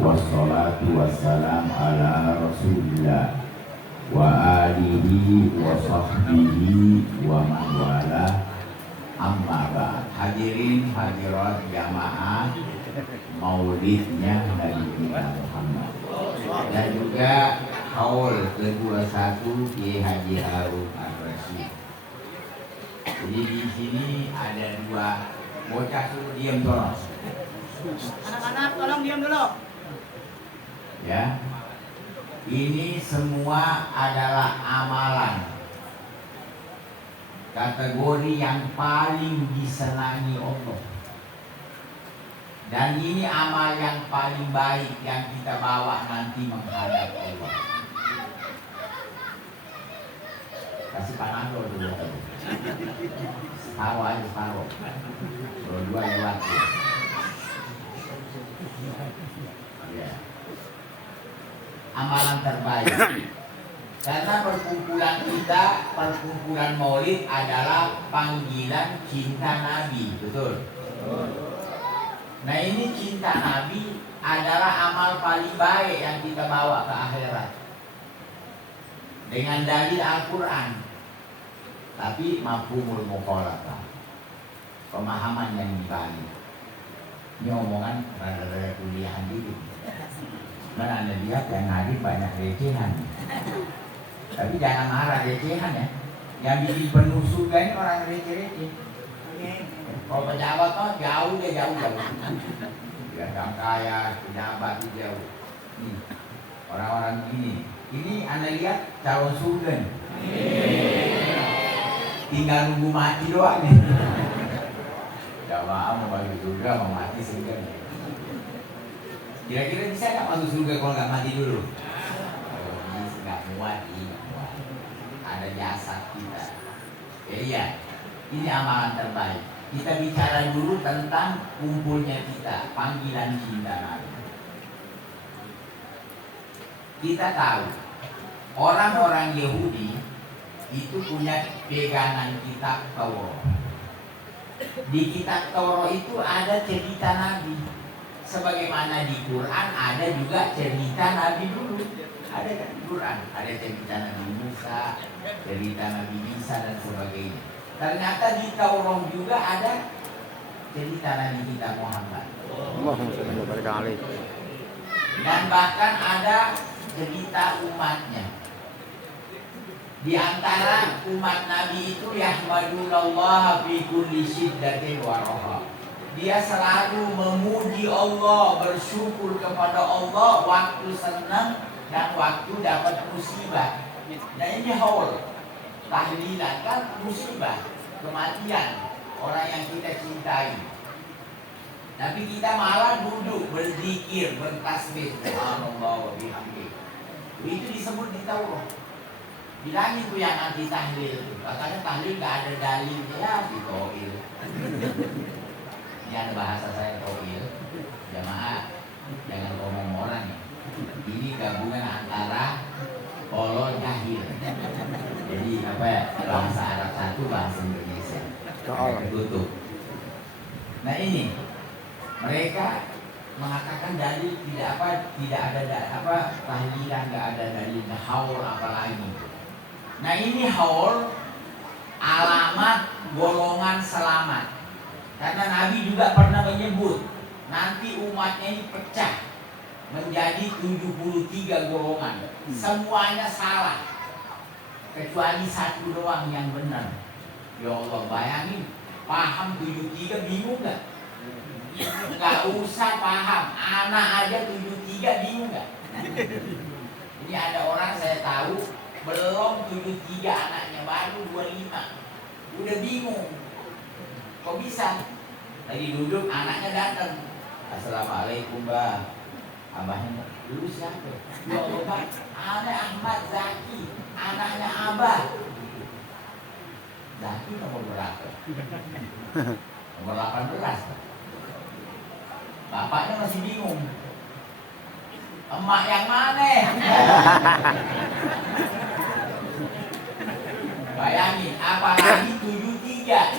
wassalatu wassalam ala rasulillah wa alihi wa sahbihi wa man wala amma ba'd. Hadirin hadirat jamaah maulidnya Nabi kita Muhammad dan juga haul ke-21 Kiai Haji Harun Ar-Rasyid. Jadi di sini ada dua bocah, suruh diam tolong. Anak-anak tolong diam dulu. Ya, ini semua adalah amalan kategori yang paling disenangi Allah. Dan ini amal yang paling baik yang kita bawa nanti menghadap Allah. Kasih panado dulu. Tahu aja tahu. Dua lewat ya. Amalan terbaik. Karena perkumpulan kita, perkumpulan Maulid adalah panggilan cinta Nabi, betul? Nah ini cinta Nabi adalah amal paling baik yang kita bawa ke akhirat dengan dalil Al-Quran. Tapi mafhumul mukhalafah, pemahaman yang dibalik. Ini omongan rada-rada kuliahan dikit. Mana Anda lihat yang hadir banyak recehan. Tapi jangan marah recehan ya. Yang bikin penuh surga ini orang receh-receh. Kalau pejabat mah jauh. Ya orang kaya, pejabat jauh. Nih, orang-orang ini Anda lihat calon surga nih. Tinggal nunggu mati doang nih. Jamaah mau masuk surga, mau mati surga nih. Kira-kira bisa nggak masuk surga kalau nggak mati dulu? Oh, nggak muat. Ada jasad kita. Ya iya, ini amalan terbaik. Kita bicara dulu tentang kumpulnya kita, panggilan cinta Nabi. Kita tahu orang-orang Yahudi itu punya pegangan kitab Taurat. Di kitab Taurat itu ada cerita Nabi. Sebagaimana di Quran ada juga cerita Nabi dulu. Ada kan di Quran, ada cerita Nabi Musa, cerita Nabi Isa dan sebagainya. Ternyata di Taurat juga ada cerita Nabi kita Muhammad. Dan bahkan ada cerita umatnya. Di antara umat Nabi itu yahmadulillah fi kulli syiddatin wa raha. Dia selalu memuji Allah, bersyukur kepada Allah waktu senang dan waktu dapat musibah. Nah ini haul, tahlilan kan musibah, kematian orang yang kita cintai. Tapi kita malah duduk berzikir, bertasbih, subhanallah wa bihamdih. Itu disebut di Taurat. Bilangin tuh yang anti tahlil, katanya tahlil gak ada dalilnya ya di Tauhid. Ini ada bahasa saya Tauhid. Jamaah jangan ngomong orang ya. Ini gabungan antara polo jahil. Jadi apa ya, bahasa Arab satu, bahasa Indonesia tertutup. Nah ini mereka mengatakan dalil tidak ada tahlilan, nggak ada dalil haul apalagi. Nah ini haul alamat golongan selamat. Karena Nabi juga pernah menyebut nanti umatnya ini pecah menjadi 73 golongan. Semuanya salah kecuali satu doang yang benar. Ya Allah, bayangin, paham 73 bingung gak? Gak usah paham, anak aja 73 bingung gak? Ini ada orang saya tahu belum 73 anaknya, baru 25, udah bingung. Kok bisa? Lagi duduk anaknya datang, assalamualaikum mbak. Abahnya, dulu siapa? Ya Allah Pak, anak Ahmad Zaki, anaknya Abah. Zaki nomor berapa? Nomor 18. Bapaknya masih bingung. Emak yang mana? Bayangin, apalagi 73.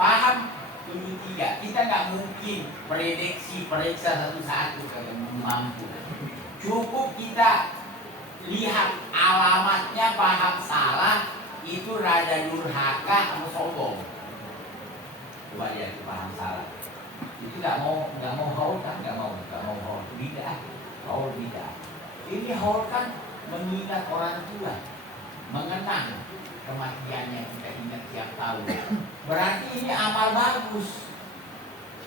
Paham? 73. Kita nggak mungkin periksa satu-satu kalau mampu. Cukup kita lihat alamatnya paham salah, itu rada durhaka sama sombong. Coba lihat itu paham salah. Itu nggak mau haul kan, nggak mau haul bidah, haul bidah. Ini haul kan mengingat orang tua, mengenang kematiannya, kita ingat tiap tahun. Berarti ini amal bagus.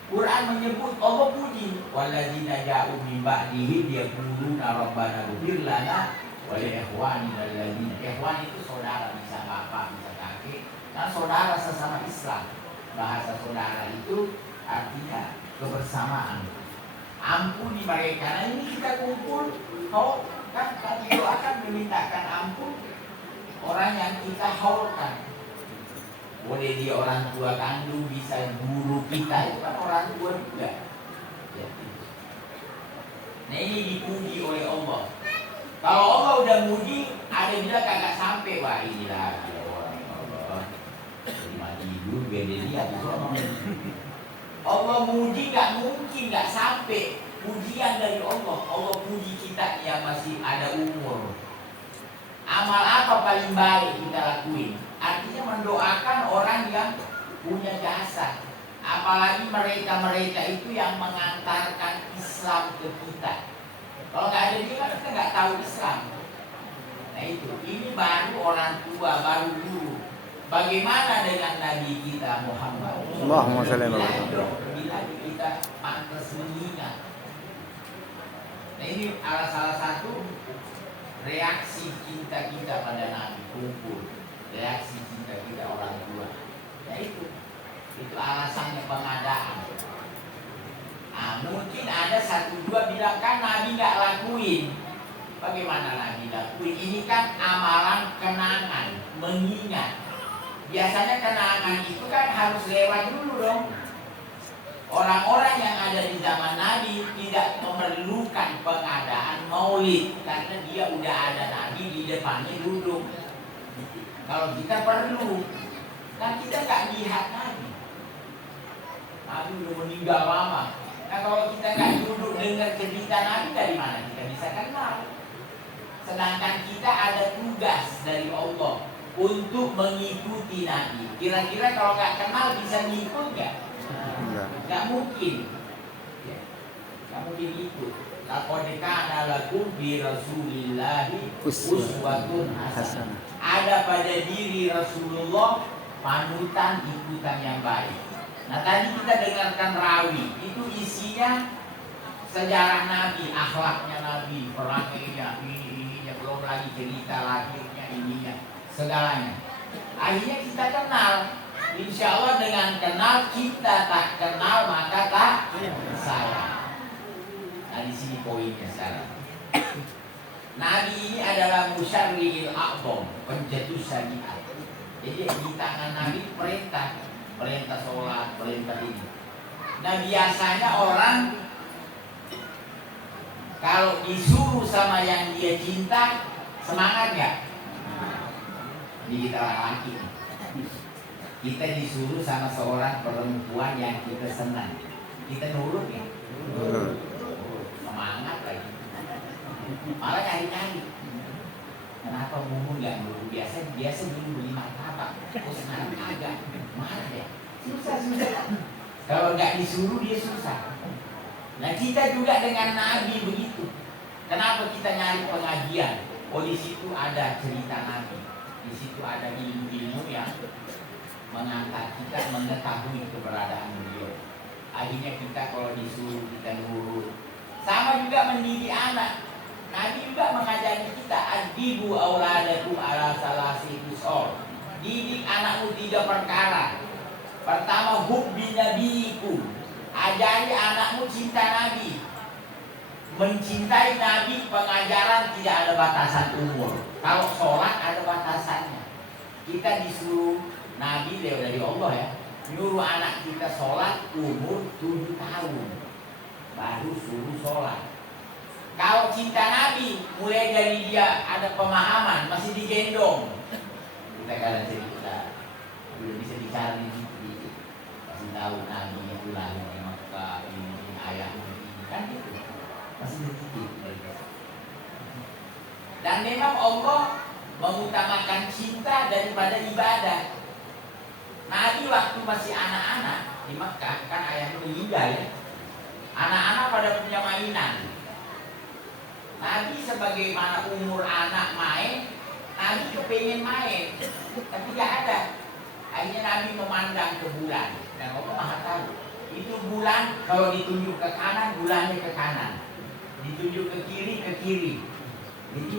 Quran menyebut, Allah puji, walladzina ja'u min ba'dihim yaquluna rabbana ighfir lana wa li ikhwanina alladzina, ikhwan itu saudara, bisa bapak, bisa kakek, dan saudara sesama Islam. Bahasa saudara itu artinya kebersamaan. Ampuni mereka. Nah ini kita kumpul, kau kan itu akan memintakan ampun orang yang kita haulkan. Boleh dia orang tua kandung, bisa guru kita, itu kan orang tua juga. Ya. Nah ini dipuji oleh Allah. Kalau Allah udah muji, ada bilang kagak sampai, wah inilah orang Allah. Terima tidur, beda dia. Allah muji nggak mungkin nggak sampai pujian dari Allah. Allah puji kita yang masih ada umur. Amal apa paling baik kita lakuin? Artinya mendoakan orang yang punya jasa. Apalagi mereka-mereka itu yang mengantarkan Islam ke kita. Kalau nggak ada dia kan kita nggak tahu Islam. Nah itu, ini baru orang tua, baru guru. Bagaimana dengan Nabi kita Muhammad? Allahumma shalli ala Muhammad. Bila kita pantas mengingat. Nah ini salah satu reaksi cinta kita pada Nabi, kumpul. Reaksi cinta kita orang tua. Nah itu alasannya pengadaan. Nah, mungkin ada satu dua bilang kan Nabi nggak lakuin. Bagaimana Nabi lakuin? Ini kan amalan kenangan, mengingat. Biasanya kenangan itu kan harus lewat dulu dong. Orang-orang yang ada di zaman Nabi tidak memerlukan pengadaan maulid karena dia udah ada Nabi di depannya duduk. Kalau kita perlu, kan kita nggak lihat Nabi. Nabi udah meninggal lama. Nah kalau kita nggak duduk dengar cerita Nabi, dari mana kita bisa kenal? Sedangkan kita ada tugas dari Allah untuk mengikuti Nabi. Kira-kira kalau nggak kenal bisa ngikut nggak? Nggak mungkin. Ya. Nggak mungkin ikut. Laqad kana lakum fi Rasulillahi uswatun hasanah. Ada pada diri Rasulullah panutan ikutan yang baik. Nah tadi kita dengarkan rawi, itu isinya sejarah Nabi, akhlaknya Nabi, perangainya, ininya, belum lagi cerita lahirnya, ininya, segalanya. Akhirnya kita kenal. Insya Allah dengan kenal, kita tak kenal maka tak sayang. Nah di sini poinnya sekarang. Nabi ini adalah musyarri'il a'dham, pencetus syariat. Jadi di tangan Nabi perintah sholat, perintah ini. Nah biasanya orang kalau disuruh sama yang dia cinta, semangat nggak? Ini kita laki. Kita disuruh sama seorang perempuan yang kita senang, kita nurut ya? Semangat lagi. Malah cari-cari. Kenapa Mumu nggak nurut? Biasa dulu beli martabak. Oh sekarang kagak. Mana ya? Susah. Kalau nggak disuruh dia susah. Nah kita juga dengan Nabi begitu. Kenapa kita nyari pengajian? Oh di situ ada cerita Nabi. Di situ ada ilmu-ilmu yang mengangkat kita mengetahui keberadaan beliau. Akhirnya kita kalau disuruh kita nurut. Sama juga mendidik anak. Nabi juga mengajari kita adibu auladakum ala salasi usol. Didik anakmu 3 perkara. Pertama hubbi nabiikum. Ajari anakmu cinta Nabi. Mencintai Nabi, pengajaran tidak ada batasan umur. Kalau sholat ada batasannya. Kita disuruh Nabi dari Allah ya, nyuruh anak kita sholat umur 7 tahun. Baru suruh sholat. Kalau cinta Nabi, mulai dari dia ada pemahaman, masih digendong. Kita kadang cerita, udah bisa bicara di situ, masih tahu Nabi itu lahir di Mekah, ini ayahnya ini, kan gitu. Masih berpikir mereka. Dan memang Allah mengutamakan cinta daripada ibadah. Nabi waktu masih anak-anak di Mekah, kan ayahnya meninggal ya. Anak-anak pada punya mainan. Nabi sebagaimana umur anak main, Nabi kepengen main, tapi gak ada. Akhirnya Nabi memandang ke bulan, dan Allah Maha tahu. Itu bulan kalau ditunjuk ke kanan, bulannya ke kanan. Ditunjuk ke kiri. Jadi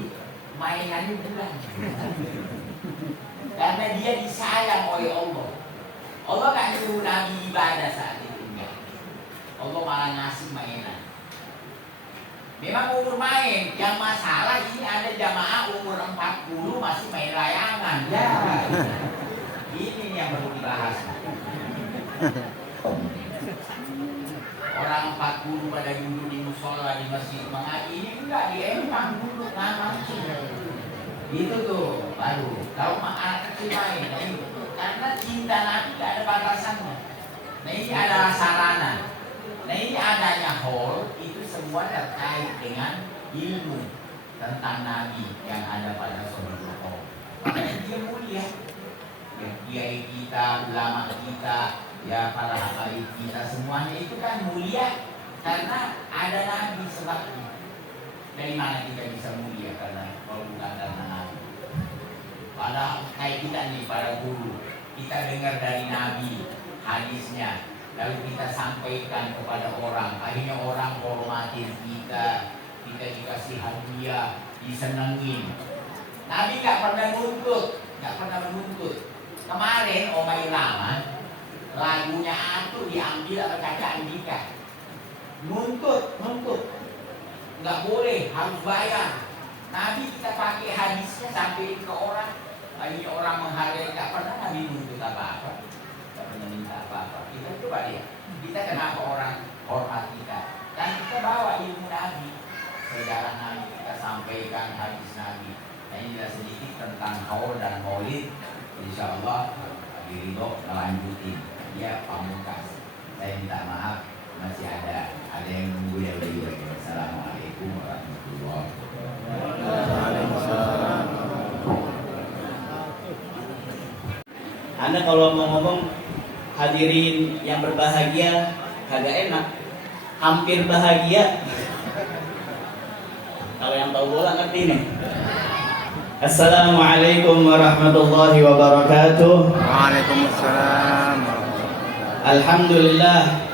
mainannya bulan. Karena dia disayang oleh Allah. Allah gak nyuruh Nabi ibadah saat itu enggak. Allah malah ngasih mainan. Memang umur main, yang masalah ini ada jamaah umur 40 masih main layangan. Ya. Ini yang perlu dibahas. Orang 40 pada duduk di musola di masjid mengaji, ini enggak, dia emang duduk ngaji. Itu tuh baru. Kalau anak kecil main, karena cinta Nabi gak ada batasannya. Nah ini adalah sarana. Nah ini adanya hall itu semua terkait dengan ilmu tentang Nabi yang ada pada Suratul Qom. Makanya dia mulia. Ya, kiai kita, ulama kita, ya para habaib kita semuanya itu kan mulia karena ada Nabi sebabnya. Dari mana kita bisa mulia karena kalau bukan karena Nabi? Padahal kayak kita nih para guru, kita dengar dari Nabi hadisnya, lalu kita sampaikan kepada orang, akhirnya orang hormatin kita dikasih hadiah, disenengin. Nabi gak pernah menuntut. Kemarin Oma Irama lagunya Atu diambil sama Kakak Andika. Nuntut, nggak boleh, harus bayar. Nabi kita pakai hadisnya sampai ke orang, akhirnya orang menghargai. Nggak pernah Nabi nuntut apa-apa, nggak pernah minta apa-apa. Kita coba lihat, kita kenapa orang hormat kita? Dan kita bawa ilmu Nabi, sejarah Nabi, kita sampaikan hadis Nabi. Nah inilah sedikit tentang haul dan maulid. Insya Allah Ridho melanjutin. Ya pamungkas. Saya minta maaf, masih ada yang nunggu ya beliau. Assalamualaikum warahmatullahi wabarakatuh. Anda kalau mau ngomong hadirin yang berbahagia kagak enak, hampir bahagia. Kalau yang tahu bola ngerti nih. Assalamualaikum warahmatullahi wabarakatuh. Waalaikumsalam. Alhamdulillah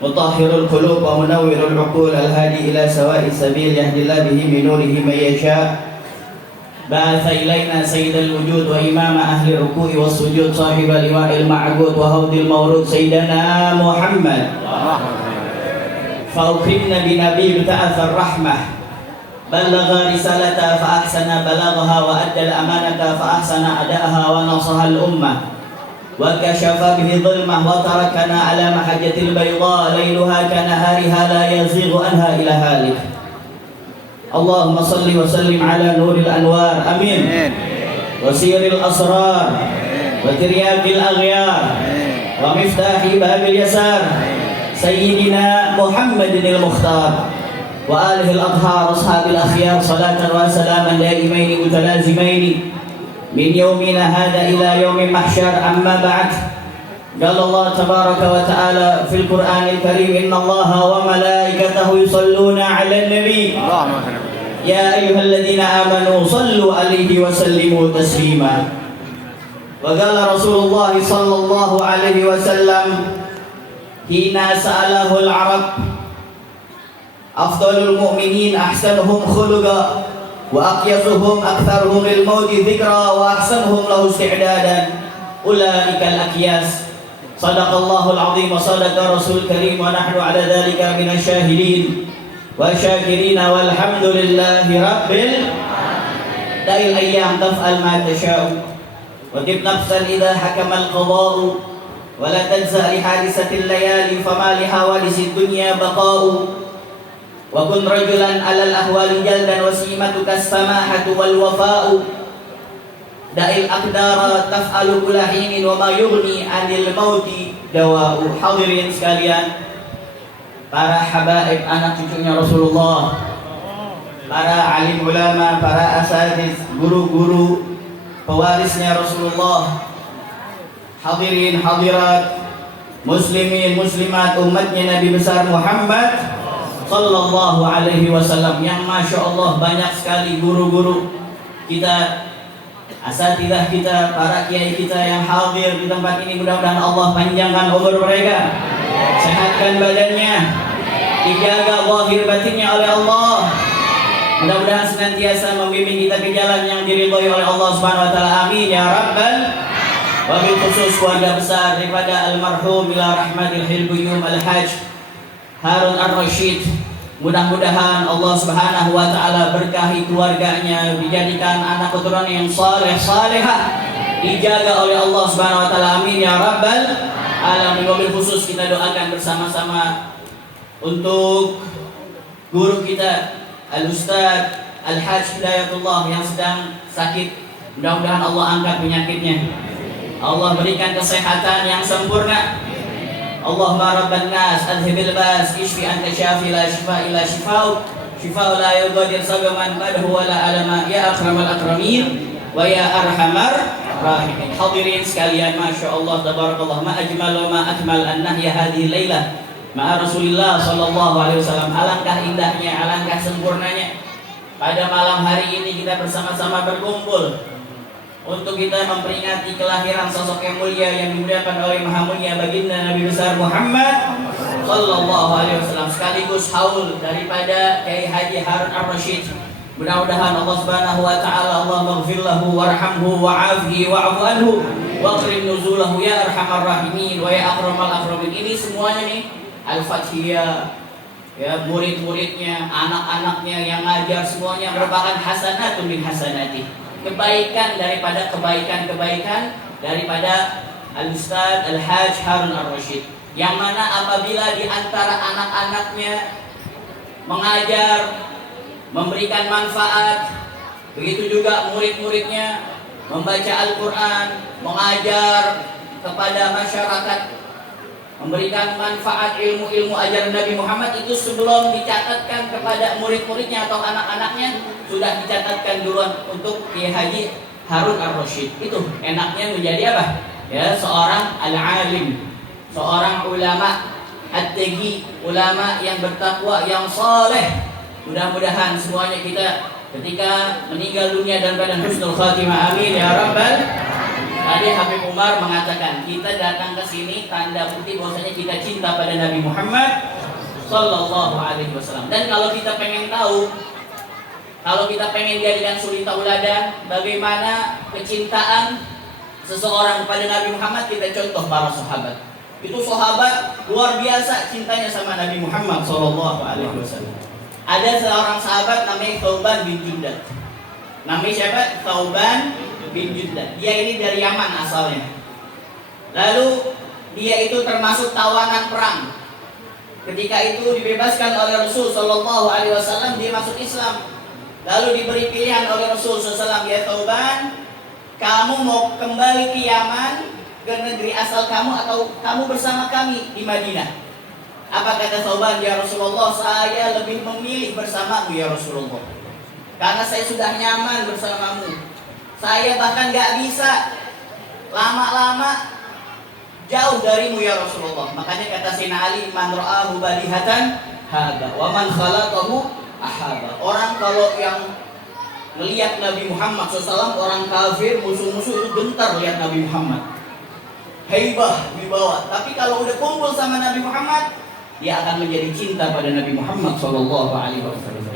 mutahhirul qulub wa munawwirul uqul al-hadi ila sawa'is sabil yahdillahu bihi min nurihi man yasha. Ba'atha ilaina sayyidal wujud wa imama ahli ruku'i was sujud sahibal liwa'il ma'bud wa haudil mawrud sayyidana Muhammad. Fa'ukrimna bi nabiy ta'athar rahmah. بلغ رسالته فأحسن بلاغها وأدى الأمانة فأحسن أداءها ونصح الأمة وكشف به ظلمه وتركنا على محجة البيضاء ليلها كنهارها لا يزيغ عنها إلى هالك. اللهم صل وسلم على نور الأنوار أمين وسير الأسرار وترياق الأغيار ومفتاح باب اليسار سيدنا محمد المختار وآله الأطهار أصحاب الأخيار صلاة وسلاما دائمين متلازمين من يومنا هذا إلى يوم المحشر. أما بعد قال الله تبارك وتعالى في القرآن الكريم إن الله وملائكته يصلون على النبي يا أيها الذين آمنوا صلوا عليه وسلموا تسليما. وقال رسول الله صلى الله عليه وسلم حين سأله العرب أفضل المؤمنين أحسنهم خلقا وأقيسهم أكثرهم للموت ذكرا وأحسنهم له استعدادا أولئك الأكياس. صدق الله العظيم وصدق رسول الكريم ونحن على ذلك من الشاهدين والشاكرين والحمد لله رب العالمين. دع الأيام تفعل ما تشاء وتب نفسا إذا حكم القضاء ولا تنسى لحادثة الليالي فما لحوادث الدنيا بقاء. وكن رجلا على الأهوال جلدا وسيمتك السماحة والوفاء da'il aqdara taf'alu kulla hinin wa ma yughni 'anil mauti dawa'u. Hadirin sekalian, para habaib anak cucunya Rasulullah, para alim ulama, para asatiz, guru-guru pewarisnya Rasulullah, hadirin hadirat, muslimin muslimat umatnya Nabi besar Muhammad sallallahu alaihi wasallam, yang masya Allah banyak sekali guru-guru kita, asatidah kita, para kiai kita yang hadir di tempat ini. Mudah-mudahan Allah panjangkan umur mereka, sehatkan badannya, dijaga zahir batinnya oleh Allah. Mudah-mudahan senantiasa membimbing kita ke jalan yang diridhoi oleh Allah Subhanahu wa taala. Amin ya rabbal. Wabil khusus keluarga besar daripada almarhum ila rahmatil hilbuyum al-hajj Harun ar-Rasyid. Mudah-mudahan Allah Subhanahu wa taala berkahi keluarganya, dijadikan anak keturunan yang saleh salehah, dijaga oleh Allah Subhanahu wa taala. Amin ya rabbal alamin. Wabil khusus kita doakan bersama-sama untuk guru kita Al-Ustaz Al-Hajj Hidayatullah yang sedang sakit. Mudah-mudahan Allah angkat penyakitnya, Allah berikan kesehatan yang sempurna. Allahumma rabban nas adhibil bas ishfi anta syafi la shifa illa shifau shifau la yughadiru saqaman ba'dahu wa la alama ya akramal akramin wa ya arhamar rahimin. Hadirin sekalian, masya Allah tabarakallah, ma ajmal wa ma akmal an nahya hadhihi lailah ma'a Rasulillah sallallahu alaihi wasallam. Alangkah indahnya, alangkah sempurnanya pada malam hari ini kita bersama-sama berkumpul untuk kita memperingati kelahiran sosok yang mulia yang dimuliakan oleh Maha Mulia baginda Nabi besar Muhammad sallallahu alaihi wasallam, sekaligus haul daripada Kiai Haji Harun ar-Rasyid. Mudah-mudahan Allah Subhanahu wa taala, Allah maghfir lahu warhamhu wa'afihi wa'fu anhu waqrim nuzulahu ya arhamar rahimin wa ya akramal akramin. Ini semuanya nih Al-Fathiyah, ya, murid-muridnya, anak-anaknya yang ngajar, semuanya merupakan hasanatun min hasanati, kebaikan daripada kebaikan-kebaikan daripada Al-Ustaz Al-Hajj Harun ar-Rasyid, yang mana apabila di antara anak-anaknya mengajar, memberikan manfaat, begitu juga murid-muridnya membaca Al-Quran, mengajar kepada masyarakat, memberikan manfaat ilmu-ilmu ajaran Nabi Muhammad, itu sebelum dicatatkan kepada murid-muridnya atau anak-anaknya sudah dicatatkan duluan untuk Kiai Haji Harun ar-Rasyid. Itu enaknya menjadi apa? Ya, seorang al-alim, seorang ulama at-taqi, ulama yang bertakwa, yang saleh. Mudah-mudahan semuanya kita ketika meninggal dunia dan pada husnul khatimah. Amin ya rabbal. Tadi Habib Umar mengatakan kita datang ke sini tanda bukti bahwasanya kita cinta pada Nabi Muhammad sallallahu alaihi wasallam. Dan kalau kita pengen tahu, kalau kita pengen jadikan suri tauladan bagaimana kecintaan seseorang kepada Nabi Muhammad, kita contoh para sahabat. Itu sahabat luar biasa cintanya sama Nabi Muhammad sallallahu alaihi wasallam. Ada seorang sahabat namanya Thauban bin Jundah. Namanya siapa? Thauban bin Jundah. Dia ini dari Yaman asalnya. Lalu dia itu termasuk tawanan perang. Ketika itu dibebaskan oleh Rasul sallallahu alaihi wasallam, dia masuk Islam. Lalu diberi pilihan oleh Rasul sallallahu alaihi wasallam, ya Thauban, kamu mau kembali ke Yaman, ke negeri asal kamu, atau kamu bersama kami di Madinah? Apa kata Thauban? Ya Rasulullah, saya lebih memilih bersamamu ya Rasulullah, karena saya sudah nyaman bersamamu. Saya bahkan gak bisa lama-lama jauh darimu ya Rasulullah. Makanya kata Sayyidina Ali, man ra'ahu balihatan haba wa man khalaqahu ahaba. Orang kalau yang melihat Nabi Muhammad SAW, orang kafir, musuh-musuh itu gentar lihat Nabi Muhammad, haibah dibawa. Tapi kalau udah kumpul sama Nabi Muhammad, dia akan menjadi cinta pada Nabi Muhammad SAW.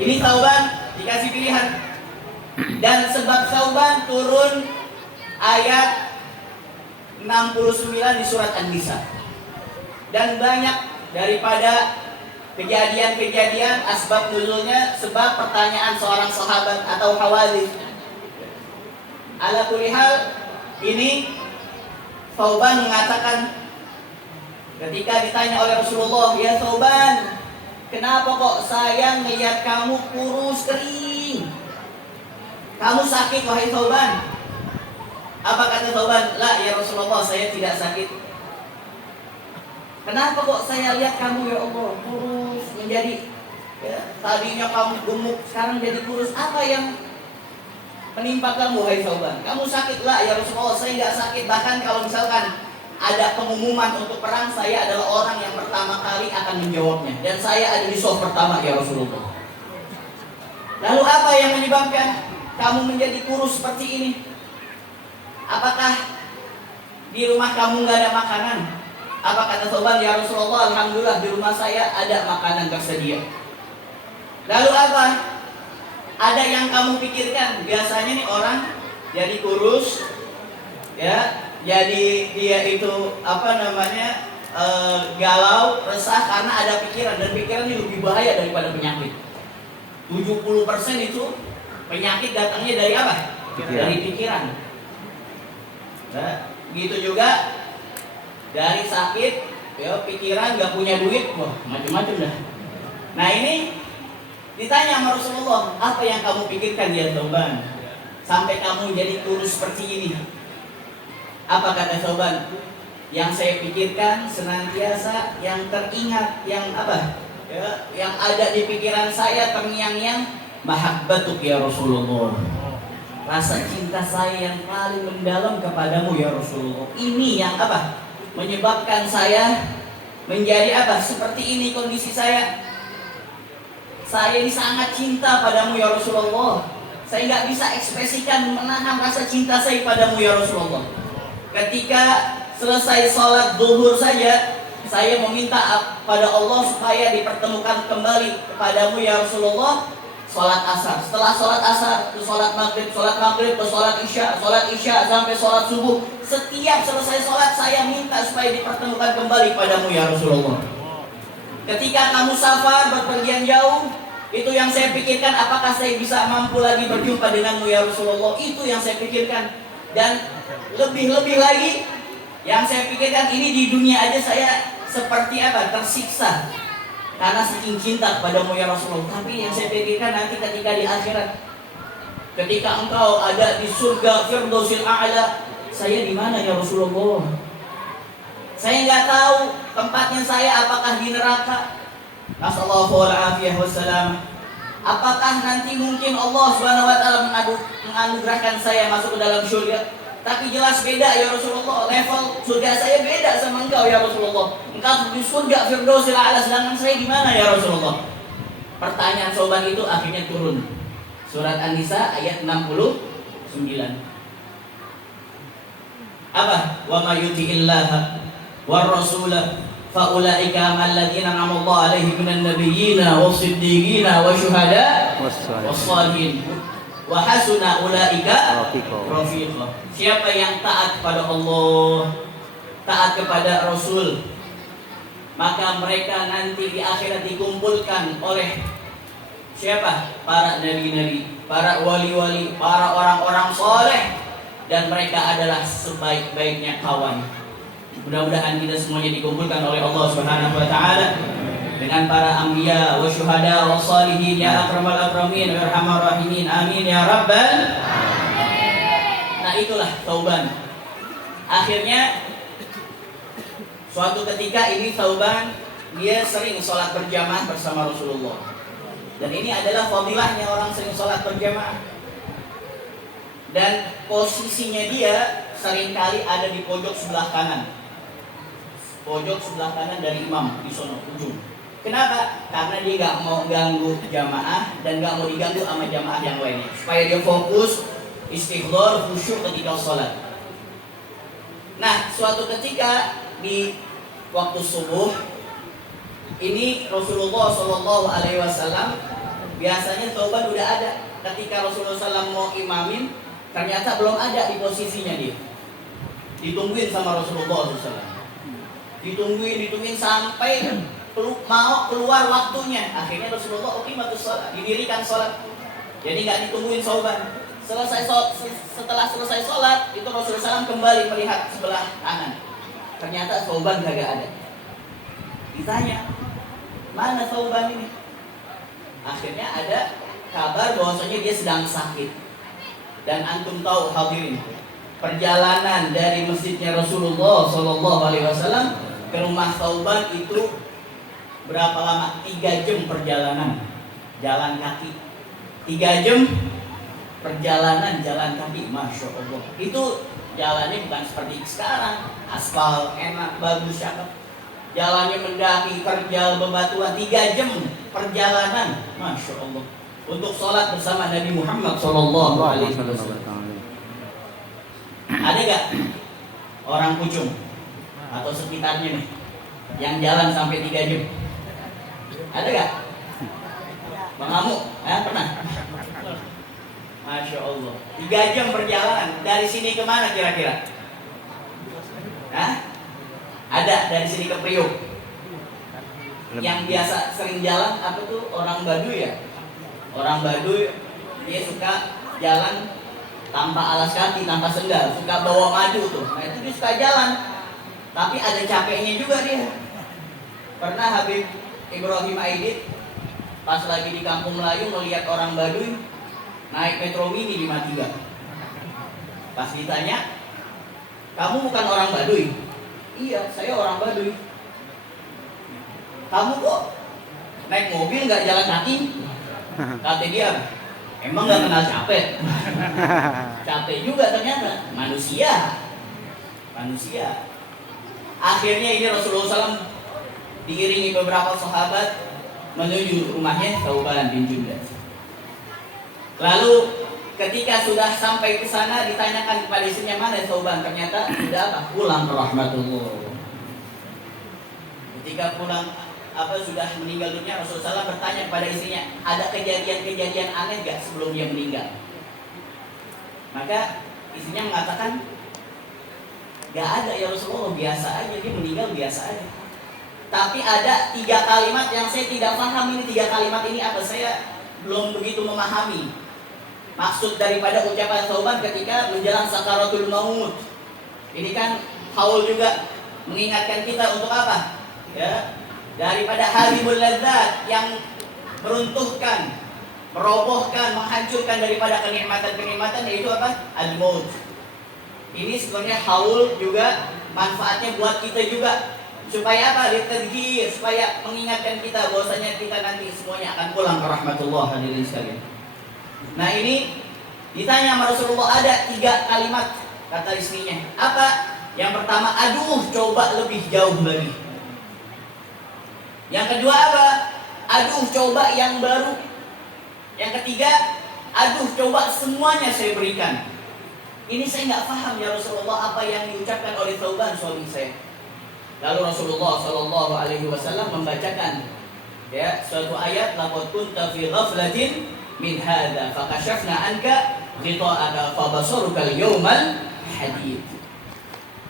Ini Thauban dikasih pilihan. Dan sebab Thauban turun ayat 69 di surat An-Nisa. Dan banyak daripada kejadian-kejadian asbab nuzulnya sebab pertanyaan seorang sahabat atau hawadits. Ala kulli hal, ini Thauban mengatakan ketika ditanya oleh Rasulullah, ya Thauban, kenapa kok saya melihat kamu kurus kering? Kamu sakit wahai Thauban? Apa kata Thauban? La ya Rasulullah, saya tidak sakit. Kenapa kok saya lihat kamu ya Allah kurus menjadi ya, tadinya kamu gemuk sekarang jadi kurus? Apa yang menimpa kamu hai Thauban? Kamu sakit? La ya Rasulullah, saya tidak sakit. Bahkan kalau misalkan ada pengumuman untuk perang, saya adalah orang yang pertama kali akan menjawabnya. Dan saya ada di soft pertama ya Rasulullah. Lalu apa yang menyebabkan kamu menjadi kurus seperti ini? Apakah di rumah kamu nggak ada makanan? Apa kata Thauban? Ya Rasulullah, alhamdulillah di rumah saya ada makanan tersedia. Lalu apa? Ada yang kamu pikirkan? Biasanya nih orang jadi kurus, ya, jadi dia itu galau, resah karena ada pikiran, dan pikiran ini lebih bahaya daripada penyakit. 70% itu penyakit datangnya dari apa? Dari pikiran. Nah, gitu juga dari sakit, ya pikiran, nggak punya duit, wah macam-macam dah. Nah ini ditanya sama Rasulullah, apa yang kamu pikirkan ya Thauban sampai kamu jadi kurus seperti ini? Apa kata Thauban? Yang saya pikirkan senantiasa yang teringat, yang apa? Ya, yang ada di pikiran saya terngiang-ngiang mahabbatuk ya Rasulullah. Rasa cinta saya yang paling mendalam kepadamu ya Rasulullah. Ini yang apa? Menyebabkan saya menjadi apa? Seperti ini kondisi saya. Saya ini sangat cinta padamu ya Rasulullah. Saya nggak bisa ekspresikan, menahan rasa cinta saya padamu ya Rasulullah. Ketika selesai sholat zuhur saja, saya meminta pada Allah supaya dipertemukan kembali kepadamu ya Rasulullah. Sholat asar, setelah sholat asar ke sholat maghrib ke sholat isya sampai sholat subuh. Setiap selesai sholat saya minta supaya dipertemukan kembali padamu ya Rasulullah. Ketika kamu safar berpergian jauh, itu yang saya pikirkan, apakah saya bisa mampu lagi berjumpa denganmu ya Rasulullah. Itu yang saya pikirkan. Dan lebih-lebih lagi yang saya pikirkan, ini di dunia aja saya seperti apa? Tersiksa karena saking cinta kepadamu ya Rasulullah. Tapi yang saya pikirkan nanti ketika di akhirat, ketika engkau ada di surga Firdausil A'la, saya di mana ya Rasulullah? Saya nggak tahu tempatnya saya, apakah di neraka? Nasallahu alaihi wasallam. Apakah nanti mungkin Allah Subhanahu wa taala menganugerahkan saya masuk ke dalam surga? Tapi jelas beda ya Rasulullah. Level surga saya beda sama engkau ya Rasulullah. Engkau di surga Firdausil A'la, sedangkan saya di mana ya Rasulullah? Pertanyaan Thauban itu akhirnya turun. Surat An-Nisa ayat 69. Apa? Wa may yuti'illaha war rasulah fa ulaika malladzina an'ama Allah 'alaihim minan nabiyyina was-siddiqina wasyuhada was-shalihin wa hasuna ulaika rafiqa. Siapa yang taat kepada Allah, taat kepada Rasul, maka mereka nanti di akhirat dikumpulkan oleh siapa? Para nabi-nabi, para wali-wali, para orang-orang soleh, dan mereka adalah sebaik-baiknya kawan. Mudah-mudahan kita semuanya dikumpulkan oleh Allah Subhanahu wa taala dengan para anbiya wa syuhada wa salihin ya akramal akramin wa arhamar rahimin. Amin ya rabbal alamin. Nah, itulah Thauban. Akhirnya suatu ketika ini Thauban dia sering sholat berjamaah bersama Rasulullah. Dan ini adalah fadilahnya orang sering sholat berjamaah. Dan posisinya dia seringkali ada di pojok sebelah kanan. Pojok sebelah kanan dari imam di sono ujung. Kenapa? Karena dia nggak mau ganggu jamaah dan nggak mau diganggu sama jamaah yang lainnya. Supaya dia fokus, istighfar, khusyuk ketika sholat. Nah, suatu ketika di waktu subuh ini Rasulullah SAW biasanya Thauban udah ada. Ketika Rasulullah SAW mau imamin, ternyata belum ada di posisinya dia. Ditungguin sama Rasulullah SAW. Ditungguin sampai mau keluar waktunya. Akhirnya Rasulullah uqimatus shalah, didirikan sholat. Jadi nggak ditungguin Thauban. Setelah selesai sholat, itu Rasulullah SAW kembali melihat sebelah kanan. Ternyata Thauban gak ada. Ditanya, mana Thauban ini? Akhirnya ada kabar bahwasanya dia sedang sakit. Dan antum tahu hadirin, perjalanan dari masjidnya Rasulullah Shallallahu Alaihi Wasallam ke rumah Thauban itu berapa lama? 3 jam perjalanan jalan kaki. 3 jam perjalanan jalan kaki, masya Allah. Itu jalannya bukan seperti sekarang, aspal enak, bagus, cakep. Jalannya mendaki, terjal, bebatuan. 3 jam perjalanan, masya Allah. Untuk sholat bersama Nabi Muhammad Sallallahu Alaihi Wasallam. Ada gak orang Pucung atau sekitarnya nih yang jalan sampai 3 jam? Ada gak? Bang Amu, pernah? Masya Allah. 3 jam perjalanan. Dari sini kemana kira-kira? Ada dari sini ke Priok. Yang biasa sering jalan apa tuh? Orang Baduy ya? Orang Baduy dia suka jalan tanpa alas kaki, tanpa sendal, suka bawa madu tuh. Nah itu dia suka jalan. Tapi ada capeknya juga dia. Pernah Habib Ibrahim Aidit pas lagi di Kampung Melayu melihat orang Baduy naik metro mini di Matiga. Pas ditanya, kamu bukan orang Baduy? Iya, saya orang Baduy. Kamu kok naik mobil nggak jalan kaki? Kata dia, emang nggak kenal capek? Capek juga ternyata, manusia. Akhirnya ini Rasulullah SAW diiringi beberapa sahabat menuju rumahnya Thauban bin Jundas. Lalu ketika sudah sampai ke sana ditanyakan kepada istrinya, mana Thauban? Ternyata sudah apa? Pulang ke rahmatullah. Ketika pulang sudah meninggal dunia, Rasulullah SAW bertanya kepada istrinya, ada kejadian-kejadian aneh gak sebelum dia meninggal? Maka istrinya mengatakan, gak ada ya Rasulullah, biasa aja, dia meninggal biasa aja. Tapi ada 3 kalimat yang saya tidak paham, ini 3 kalimat ini apa, saya belum begitu memahami maksud daripada ucapan Thauban ketika menjelang sakaratul maut. Ini kan haul juga mengingatkan kita untuk apa? Ya, daripada harimul ladzat yang meruntuhkan, merobohkan, menghancurkan daripada kenikmatan-kenikmatan, yaitu apa? Al-maut. Ini sebenarnya haul juga manfaatnya buat kita juga. Supaya apa? Ditadhir, supaya mengingatkan kita bahwasanya kita nanti semuanya akan pulang ke rahmatullah, hadirin sekalian. Nah ini ditanya sama Rasulullah, ada 3 kalimat kata istrinya. Apa? Yang pertama, aduh coba lebih jauh lagi. Yang kedua apa? Aduh coba yang baru. Yang ketiga, aduh coba semuanya saya berikan. Ini saya nggak paham ya Rasulullah apa yang diucapkan oleh Thauban suami saya. Lalu Rasulullah Shallallahu Alaihi Wasallam membacakan suatu ayat, laqad kunta fi ghaflatin min hadza fakashafna anka ghita'aka fabasaruka al-yawmal hadid.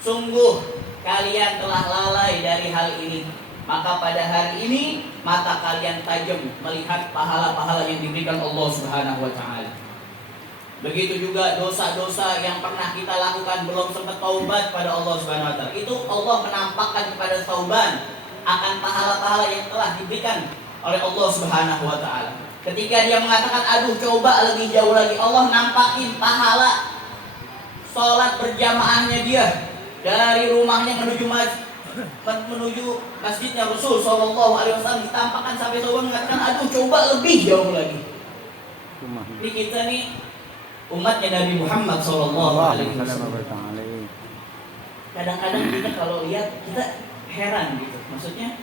Sungguh kalian telah lalai dari hal ini, maka pada hari ini mata kalian tajam melihat pahala-pahala yang diberikan Allah Subhanahu wa taala. Begitu juga dosa-dosa yang pernah kita lakukan belum sempat taubat pada Allah Subhanahu wa taala. Itu Allah menampakkan kepada Thauban akan pahala-pahala yang telah diberikan oleh Allah Subhanahu wa taala. Ketika dia mengatakan aduh coba lebih jauh lagi, Allah nampakin pahala sholat berjamaahnya dia dari rumahnya menuju masjidnya Rasul Shallallahu Alaihi Wasallam, ditampakkan sampai Thauban mengatakan aduh coba lebih jauh lagi. Jadi kita nih umatnya Nabi Muhammad Sallallahu Alaihi Wasallam. Kadang-kadang kita kalau lihat kita heran gitu, maksudnya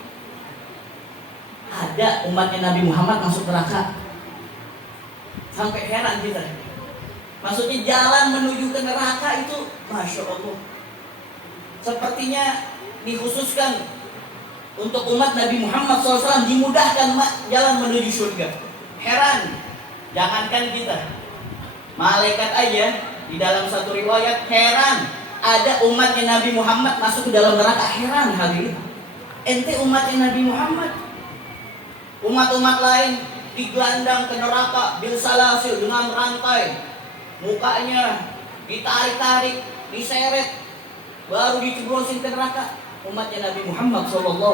ada umatnya Nabi Muhammad masuk neraka, sampai heran kita. Maksudnya jalan menuju ke neraka itu, masya Allah, sepertinya dikhususkan untuk umat Nabi Muhammad SAW dimudahkan jalan menuju surga. Heran, jangankan kita. Malaikat aja di dalam satu riwayat heran ada umatnya Nabi Muhammad masuk ke dalam neraka, heran hadirin. Ente umatnya Nabi Muhammad, umat-umat lain digelandang ke neraka bil salasil dengan rantai, mukanya ditarik-tarik, diseret, baru diceblosin ke neraka. Umatnya Nabi Muhammad SAW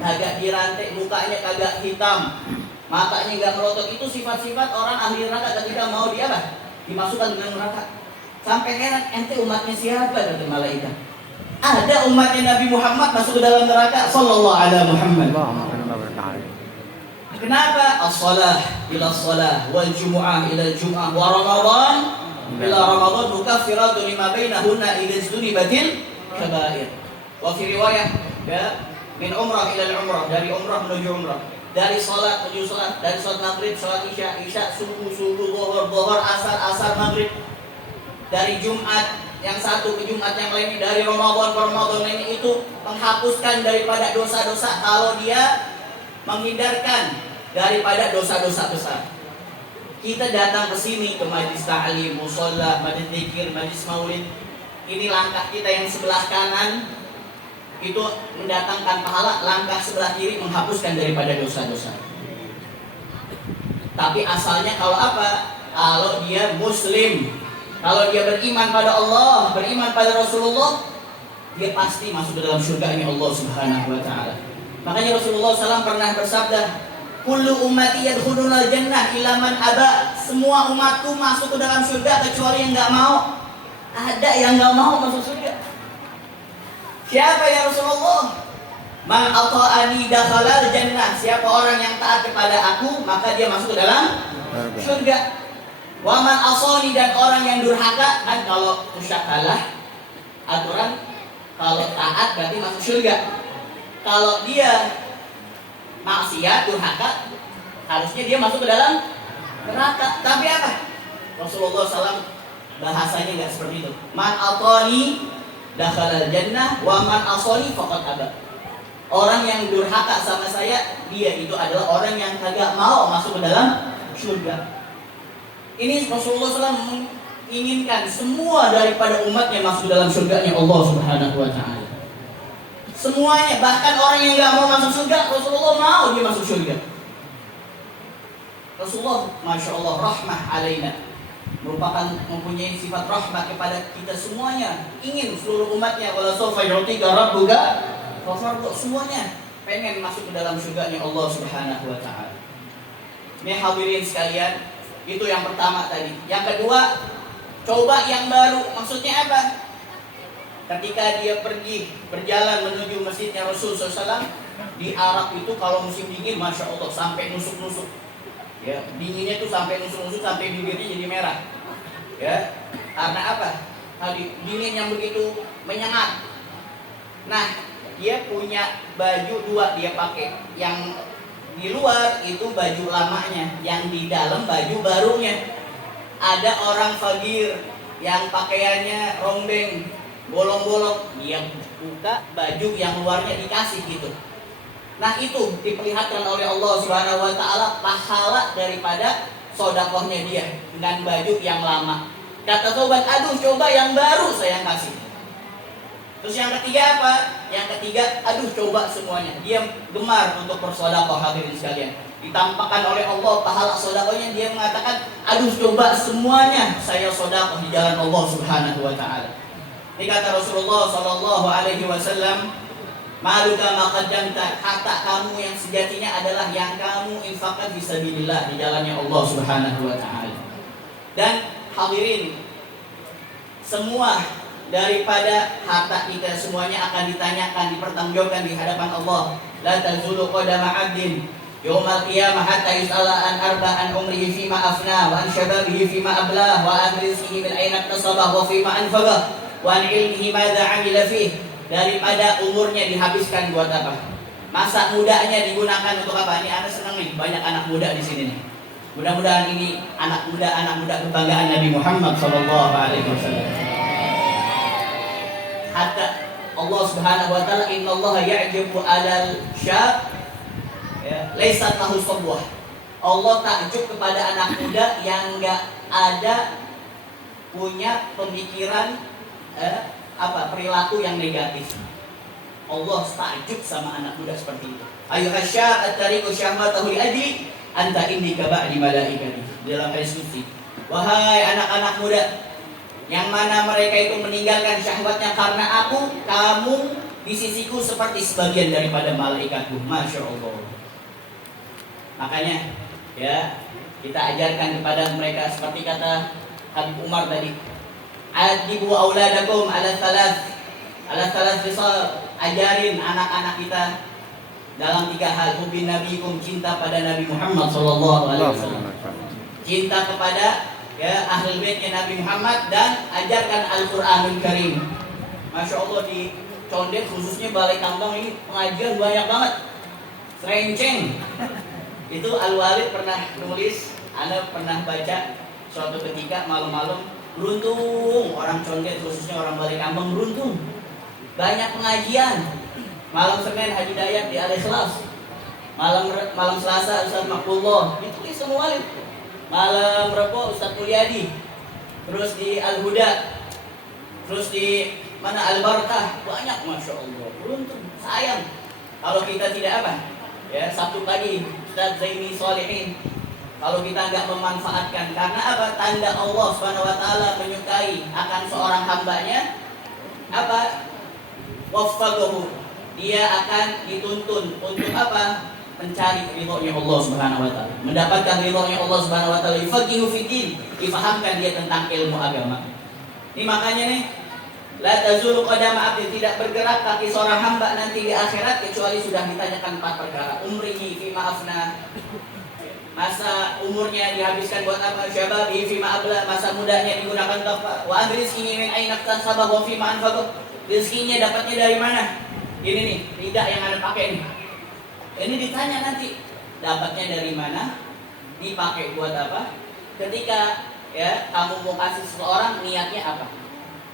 kagak dirantai, mukanya kagak hitam, matanya nggak melotot. Itu sifat-sifat orang ahli neraka ketika mau dimasukkan ke neraka. Sampai heran, ente umatnya siapa? Kata malaikat. Ada umatnya Nabi Muhammad masuk ke dalam neraka. Sallallahu alaihi Muhammad. Allahumma salli wa barik alaihi. Kenapa? As-salah ila as-salah wal jumu'ah ila al-jumu'ah wa Ramadan ila Ramadan mukaffiratun lima bainahunna idza istunibatil kabair. Wa fi riwayah ya min umrah ila al-umrah, dari umrah menuju umrah, dari salat menuju salat, dari salat maghrib, salat isya, isya, subuh, zuhur, asar, maghrib, dari Jumat yang satu ke Jumat yang lainnya, dari Ramadan ke Ramadan lainnya, itu menghapuskan daripada dosa-dosa kalau dia menghindarkan daripada dosa-dosa besar. Kita datang ke sini ke majlis ta'lim, musholla, majlis zikir, majlis maulid. Ini langkah kita yang sebelah kanan itu mendatangkan pahala, langkah sebelah kiri menghapuskan daripada dosa-dosa. Tapi asalnya kalau apa? Kalau dia muslim, kalau dia beriman pada Allah, beriman pada Rasulullah, dia pasti masuk ke dalam surga-Nya Allah Subhanahu wa taala. Makanya Rasulullah SAW pernah bersabda, "Kullu ummati yadkhuluna jannah illa man aba." Semua umatku masuk ke dalam surga kecuali yang enggak mau. Ada yang enggak mau masuk surga. Siapa ya Rasulullah? Man ata'ani dakhala jannah. Siapa orang yang taat kepada aku, maka dia masuk ke dalam surga. Wa man asani, dan orang yang durhaka, kan kalau musyakalah aturan kalau taat berarti masuk surga. Kalau dia maksiat, durhaka, harusnya dia masuk ke dalam neraka. Tapi apa? Rasulullah SAW bahasanya nggak seperti itu. Man atani dakhala jannah wa man asani faqad aba. Orang yang durhaka sama saya, dia itu adalah orang yang kagak mau masuk ke dalam surga. Ini Rasulullah SAW menginginkan semua daripada umatnya masuk dalam surganya Allah Subhanahu wa taala. Semuanya, bahkan orang yang enggak mau masuk surga, Rasulullah mau dia masuk surga. Rasulullah, Masya Allah, rahmah alaina, merupakan mempunyai sifat rahmat kepada kita semuanya. Ingin seluruh umatnya, wala sawfa yu'tika rabbuka fafardu, semuanya pengen masuk ke dalam surganya Allah Subhanahu wa taala. Ini hadirin sekalian, itu yang pertama tadi. Yang kedua, coba yang baru. Maksudnya apa? Ketika dia pergi berjalan menuju masjidnya Rasulullah SAW, di Arab itu kalau musim dingin, Masya Allah, sampai nusuk-nusuk. Ya, dinginnya tuh sampai nusuk-nusuk, sampai bibirnya jadi merah. Ya, karena apa? Tadi dingin yang begitu menyengat. Nah, dia punya baju dua dia pakai. Yang di luar itu baju lamanya, yang di dalam baju barunya. Ada orang fakir yang pakaiannya rombeng, bolong-bolong, dia buka baju yang luarnya dikasih gitu. Nah, itu diperlihatkan oleh Allah Subhanahu wa taala pahala daripada sedekahnya dia dengan baju yang lama. Kata sobat, aduh coba yang baru saya kasih. Terus yang ketiga apa? Yang ketiga, aduh coba semuanya. Dia gemar untuk bersedekah, hadirin sekalian. Ditampakkan oleh Allah pahala sedekahnya, dia mengatakan, aduh coba semuanya saya sedekah di jalan Allah Subhanahu wa taala. Ini kata Rasulullah sallallahu alaihi wasallam, "Maluka ma qaddamta," harta kamu yang sejatinya adalah yang kamu infakkan fisabilillah, di jalannya Allah Subhanahu wa taala. Dan hadirin, semua daripada harta kita semuanya akan ditanyakan, dipertanggungjawabkan di hadapan Allah. La tazulu qadama 'abdin yaumal qiyamah hatta yus'ala an arba'an umrihi fima afna wa an shababihi fima ablah wa an rizqihi min aina iktasabah wa fima anfaqah wa an ilmihi madza 'amila fih. Daripada umurnya dihabiskan buat apa? Masa mudanya digunakan untuk apa? Ini Anda senang nih, banyak anak muda di sini nih. Mudah-mudahan ini anak muda kebanggaan Nabi Muhammad sallallahu alaihi wasallam. Hatta Allah Subhanahu wa taala, innallaha ya'jibu 'alal syab ya laisa lahu sabwah. Allah takjub kepada anak muda yang enggak ada punya pemikiran perilaku yang negatif. Allah takjub sama anak muda seperti itu. Ayyuhasyab at-tariqu syahwatahu li ajli anta indika ba'di malaikati. Dalam hadis qudsi, wahai anak-anak muda yang mana mereka itu meninggalkan syahwatnya karena aku, kamu di sisiku seperti sebagian daripada malaikatku. Masya Allah. Makanya ya kita ajarkan kepada mereka seperti kata Habib Umar tadi, Adibu auladakum ala thalath risal. Ajarin anak-anak kita dalam 3 hal. Hubbi nabikum, cinta pada Nabi Muhammad sallallahu alaihi wasallam. Cinta kepada ahlul baitnya Nabi Muhammad, dan ajarkan Al-Qur'anul Karim. Masya Allah, di Condet khususnya Balai Kambang ini pengajian banyak banget. Serenceng. Itu Al-Walid pernah nulis, Anda pernah baca suatu ketika malam-malam, beruntung orang Condet khususnya orang Balai Kambang, beruntung banyak pengajian. Malam Senin Haji Dayat di Al-Ikhlas, malam Selasa Ustaz Makbullah, ditulis semua Walid. Malam Rebo Ustaz Mulyadi, terus di Al-Huda, terus di mana Al-Barakah, banyak, Masya Allah. Beruntung, sayang kalau kita tidak apa ya, Sabtu pagi Ustaz Zaini Solihin, kalau kita nggak memanfaatkan. Karena apa? Tanda Allah Subhanahu wa taala menyukai akan seorang hambanya apa? Waffaqahu, dia akan dituntun untuk apa? Mencari ridhonya Allah Subhanahu wa taala, mendapatkan ridhonya Allah Subhanahu wa taala. Yufaqihu fiddin, difahamkan dia tentang ilmu agama. Ini makanya nih, la tazulu qadama abdin, tidak bergerak kaki seorang hamba nanti di akhirat kecuali sudah ditanyakan 4 perkara. Umrihi fima afna, masa umurnya dihabiskan buat apa? Syababi fima abla, masa mudanya digunakan untuk apa? Wa rizqihi min aina iktasaba wa fima anfaqa, rezekinya dapatnya dari mana? Ini nih, lidah yang Anda pakai nih. Ini ditanya nanti, dapatnya dari mana? Dipakai buat apa? Ketika ya kamu mau kasih seseorang, niatnya apa?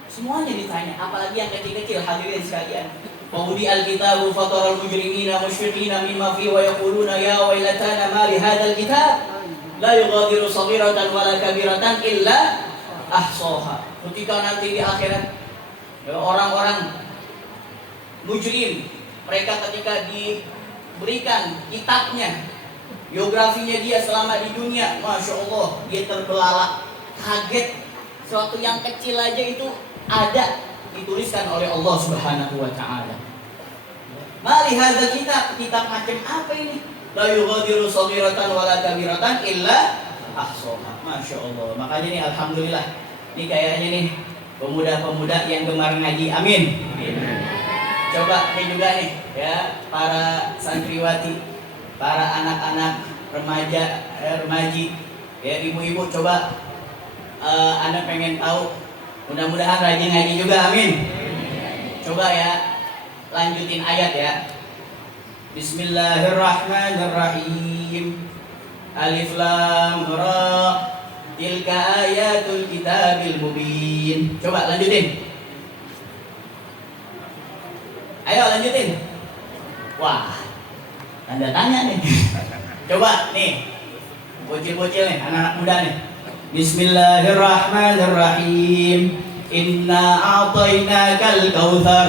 Semuanya ditanya, apalagi yang kecil-kecil. Hadirin sekalian, Wudi al-kitabu fataral mujrimina musyfiqina mimma fi wa yaquluna ya wailatana ma li hadzal kitab la yughadiru shaghiratan wala kabiratan illa ahsaha. Ketika nanti di akhirat ya, orang-orang mujrim, mereka ketika diberikan kitabnya, biografinya dia selama di dunia, Masya Allah, dia terbelalak, kaget. Suatu yang kecil aja itu ada dituliskan oleh Allah Subhanahu wa taala. Mali hadzal kitab macam apa ini? La yughadiru shaghiratan wala kabiratan illa ahsaha. Masya Allah. Makanya nih alhamdulillah, ini kayaknya nih pemuda-pemuda yang gemar ngaji. Amin. Coba ini juga nih ya, para santriwati, para anak-anak remaja, remaji, ya ibu-ibu, coba Anda pengen tahu, mudah-mudahan rajin ngaji juga, amin. Coba ya, lanjutin ayat ya. Bismillahirrahmanirrahim. Alif lam ra, tilka ayatul kitabil mubin. Coba lanjutin. Ayo lanjutin. Wah, tanda tanya nih. Coba nih, bocil-bocil nih, anak-anak muda nih. Bismillahirrahmanirrahim. Inna a'tainakal kautsar.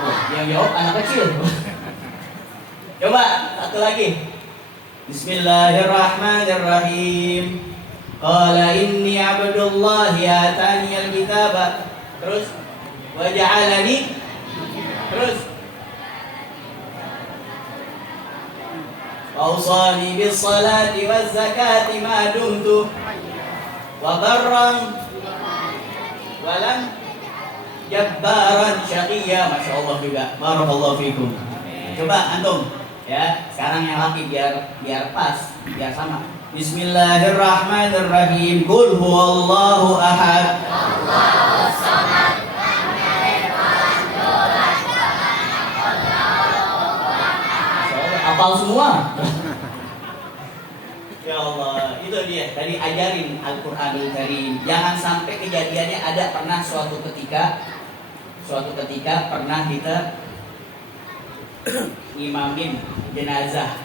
Oh, yang jawab anak kecil. Coba satu lagi. Bismillahirrahmanirrahim. Qala inni abdullahi atani al-kitaba. Terus waja'alani. Terus awsani bis salati waz zakati ma dumtu wa barran walam jabbaran syaqiyya. Masya Allah juga. Barakallahu fikum. Coba antum ya, sekarang yang laki biar pas, biar sama. Bismillahirrahmanirrahim. Qul huwallahu ahad. Allahus samad. Lam yalid walam yulad wa lam yakul lahu kufuwan ahad. Hafal semua. Ya Allah, itu dia. Tadi ajarin Al-Qur'anul Karim. Jangan sampai kejadiannya ada pernah suatu ketika pernah kita ngimamin jenazah.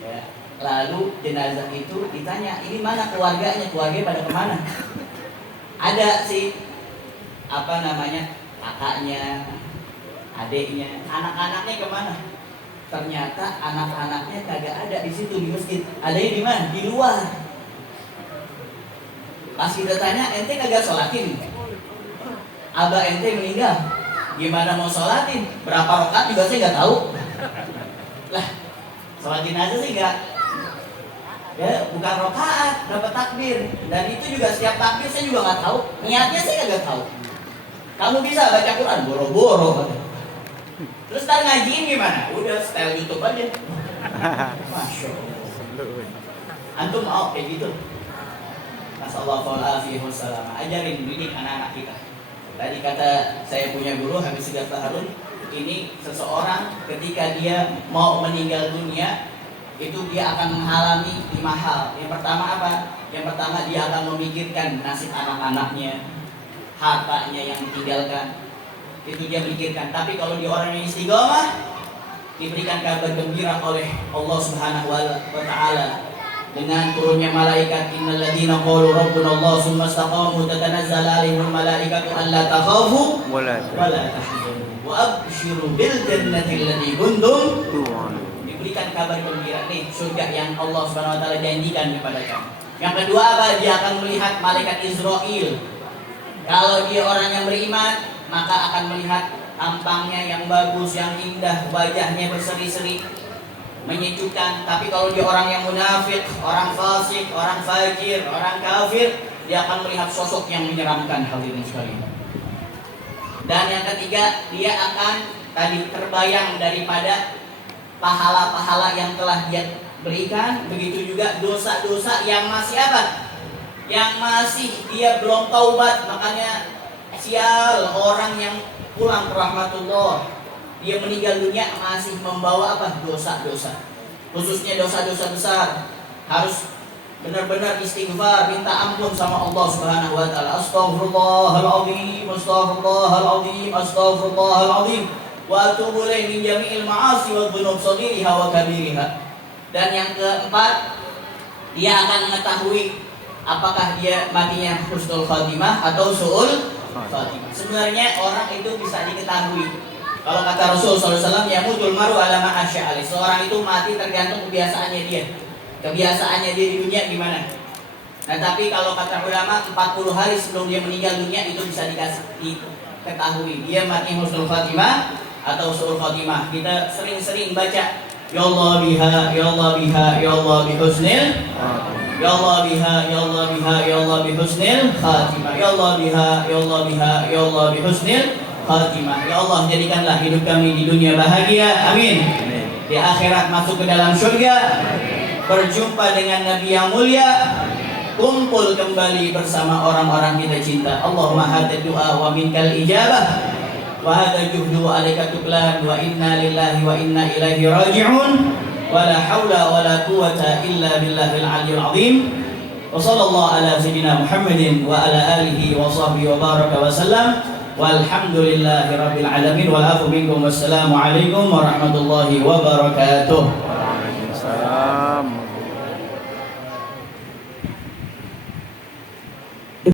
Ya. Lalu jenazah itu ditanya, ini mana keluarganya pada kemana? Ada sih kakaknya, adiknya, anak-anaknya kemana? Ternyata anak-anaknya kagak ada di situ di masjid. Adanya di mana? Di luar. Pas kita tanya, ente kagak sholatin? Abah ente meninggal, gimana mau sholatin? Berapa rakaat juga saya nggak tahu. Lah, sholatin aja sih nggak. Ya, bukan rokaat, dapat takbir. Dan itu juga setiap takbir saya juga nggak tahu. Niatnya saya nggak tahu. Kamu bisa baca Quran, boro-boro. Terus ntar ngajiin gimana? Udah style YouTube aja. Masya Allah. Antum mau kayak gitu? Nasallahu alaihi wasallam. Ajarin, didik anak-anak kita. Tadi kata saya punya guru Habib Siddhartha Harun, ini seseorang ketika dia mau meninggal dunia, itu dia akan mengalami 5 hal. Yang pertama apa? Yang pertama dia akan memikirkan nasib anak-anaknya, hartanya yang ditinggalkan. Itu dia pikirkan. Tapi kalau dia orang yang istiqomah, diberikan kabar gembira oleh Allah Subhanahu wa taala dengan turunnya malaikat, innal ladzina qalu rabbuna Allah tsumma istaqamu tatanazzalu alaihimul malaikatu alla takhafu wa la tahzanu wa abshiru bil jannati allati kuntum tu'adun. Berikan kabar gembira nih surga yang Allah Subhanahu wa taala janjikan kepada kamu. Yang kedua apa? Dia akan melihat malaikat Israil. Kalau dia orang yang beriman, maka akan melihat tampangnya yang bagus, yang indah, wajahnya berseri-seri, menyejukkan. Tapi kalau dia orang yang munafik, orang fasik, orang fajir, orang kafir, dia akan melihat sosok yang menyeramkan, hadirin sekalian. Dan yang ketiga, dia akan tadi terbayang daripada pahala-pahala yang telah dia berikan, begitu juga dosa-dosa yang masih apa? Yang masih dia belum taubat. Makanya sial orang yang pulang ke rahmatullah, dia meninggal dunia masih membawa apa? Dosa-dosa. Khususnya dosa-dosa besar. Harus benar-benar istighfar, minta ampun sama Allah Subhanahu wa taala. Astaghfirullahaladzim, astaghfirullahaladzim, astaghfirullahaladzim. Wa atubu ilaihi min jami'il ma'asi wa dhunub saghiriha wa kabiriha. Dan yang keempat, dia akan mengetahui apakah dia matinya husnul khatimah atau su'ul khatimah. Sebenarnya orang itu bisa diketahui. Kalau kata Rasul SAW, yamutul maru ala ma asya'ali. Seorang itu mati tergantung kebiasaannya dia. Kebiasaannya dia di dunia gimana. Nah tapi kalau kata ulama, 40 hari sebelum dia meninggal dunia itu bisa diketahui dia mati husnul khatimah atau su'ul khatimah. Kita sering-sering baca ya Allah biha, ya Allah biha, ya Allah bihusnil, ya Allah biha, ya Allah biha, ya Allah bihusnil khatimah, ya Allah biha, ya Allah biha, ya Allah bihusnil khatimah. Ya Allah, jadikanlah hidup kami di dunia bahagia, amin. Di akhirat masuk ke dalam surga, berjumpa dengan Nabi yang mulia, kumpul kembali bersama orang-orang kita cinta. Allahumma hadza du'a wa minkal ijabah. Wa hadza juhdu alaika tuklan wa inna lillahi wa inna ilaihi raji'un wa la haula wa la quwwata illa billahil aliyyil azim. Wa sallallahu ala sayyidina Muhammadin wa ala alihi wa sahbihi wa baraka wa sallam. Walhamdulillahi rabbil alamin wal afu minkum wassalamu alaikum warahmatullahi wabarakatuh.